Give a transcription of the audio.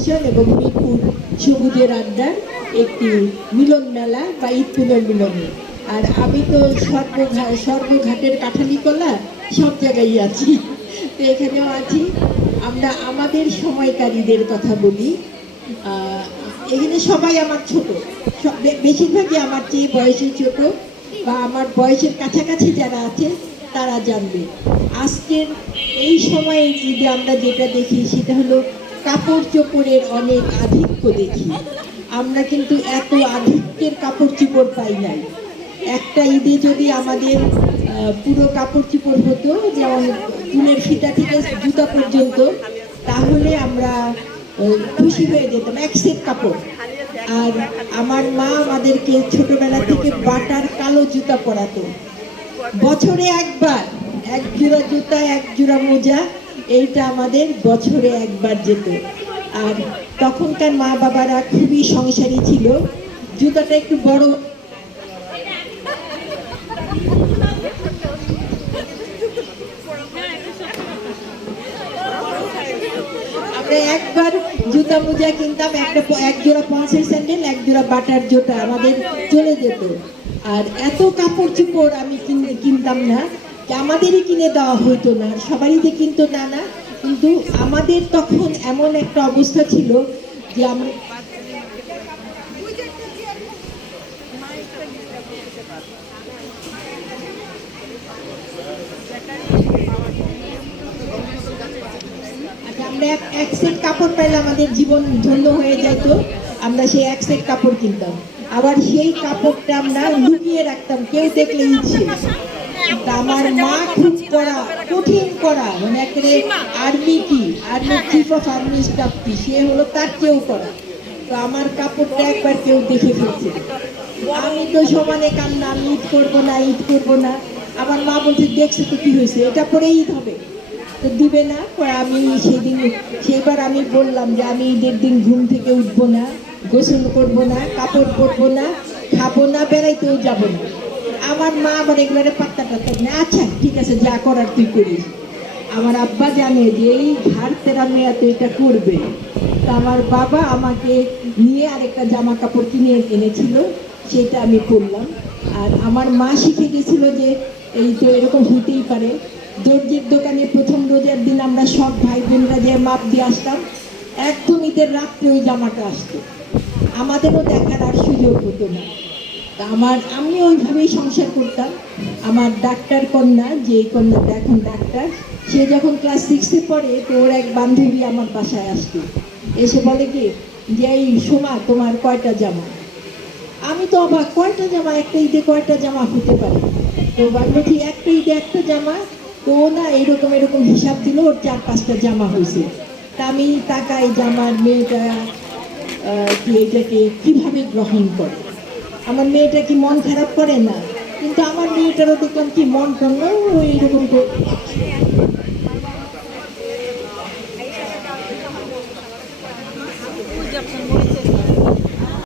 Foundation এবং মিরপুর সবুজের আড্ডার একটি মিলন মেলা বা ঈদ পুনর্মিলনী। আর আমি তো সর্বঘাটের কাঠালি কলা সব জায়গায় আছি, তো এখানেও আছি। আমরা আমাদের সময়কারীদের কথা বলি। এখানে সবাই আমার ছোট, বেশিরভাগই আমার চেয়ে বয়সে ছোট বা আমার বয়সের কাছাকাছি যারা আছে তারা জানবে। আজকের এই সময়ের ঈদে আমরা যেটা দেখি সেটা হলো কাপড় চোপড়ের অনেক আধিক্য দেখি। আমরা কিন্তু এত আধিক্যের কাপড় চোপড় পাই নাই। একটা ঈদে যদি আমাদের পুরো কাপড় চোপড় হতো, যেমন চুলের ফিতা থেকে জুতা পর্যন্ত, তাহলে আমরা খুশি হয়ে যেতাম, এক সেট কাপড়। আর আমার মা আমাদেরকে ছোটবেলা থেকে বাটার কালো জুতা পরাতো। বছরে একবার এক জোড়া জুতা, এক জোড়া মোজা, এইটা আমাদের বছরে একবার যেত। আর তখনকার মা বাবারা খুবই সংসারী ছিল। জুতাটা একটু বড়, আমরা একবার জুতা মোজা কিনতাম, এক জোড়া পঞ্চের স্যান্ডেল, এক জোড়া বাটার জুতা আমাদের চলে যেত। আর এত কাপড় চোপড় আমি কিনতাম না, আমাদেরই কিনে দেওয়া হতো না, সবারই যে কিনতো না না, কিন্তু আমাদের তখন এমন একটা অবস্থা ছিল যে আমরা এক সেট কাপড় পাইলে আমাদের জীবন ধন্য হয়ে যেত। আমরা সেই এক সেট কাপড় কিনতাম, আবার সেই কাপড়টা আমরা লুকিয়ে রাখতাম, কেউ দেখলে ইচ্ছে। আমার মা খুব কড়া, কঠিন কড়া, মানে একেবারে army chief of army staff কি, সে হলো তার চেয়েও কড়া। তো আমার কাপড়টা একবার কেউ দেখে ফেলছে, আমি তো সমানে কান্না, আমি ঈদ করবো না, ঈদ করবো না। আমার মা বলছে, দেখছে তো কি হয়েছে, এটা পরে ঈদ হবে, তো দিবে না। আমি সেইবার আমি বললাম যে আমি ঈদের দিন ঘুম থেকে উঠবো না, গোসল করবো না, কাপড় পরবো না, খাবো না, বেড়াইতেও যাবো না। আমার মা আবার এগুলারে পাত্তা টাত্তা না, আচ্ছা ঠিক আছে, যা করার তুই করিস। আমার আব্বা জানে যে এই ঘাড় তেরা মেয়া তো এটা করবে। তো আমার বাবা আমাকে নিয়ে আরেকটা জামা কাপড় কিনে এনেছিল, সেটা আমি পরলাম। আর আমার মা শিখে গেছিল যে এই তো এরকম হইতেই পারে। দর্জির দোকানে প্রথম রোজার দিন আমরা সব ভাই বোনরা যে মাপ দিয়ে আসতাম, একদম ঈদের রাত্রে ওই জামাটা আসতো, আমাদেরও দেখার আর সুযোগ হতো না। আমি ওইভাবেই সংসার করতাম। আমার ডাক্তার কন্যা, যে কন্যাটা এখন ডাক্তার, সে যখন ক্লাস 6-এ পড়ে, তো ওর এক বান্ধবী আমার বাসায় আসতো, এসে বলে কি যে এই সোমা, তোমার কয়টা জামা? আমি তো অবাক, কয়টা জামা, একটা ঈদে কয়টা জামা হতে পারে? তো বান্ধবী, একটা ঈদে একটা জামা। তো না এরকম এরকম হিসাব দিল, ওর 4-5টা জামা হয়েছে। তা আমি তাকাই জামার মেয়েটা কি এটাকে কিভাবে গ্রহণ করে, আমার মেয়েটা কি মন খারাপ করে না? কিন্তু আমার মেয়েটারও দেখলাম কি মন টানো এইরকম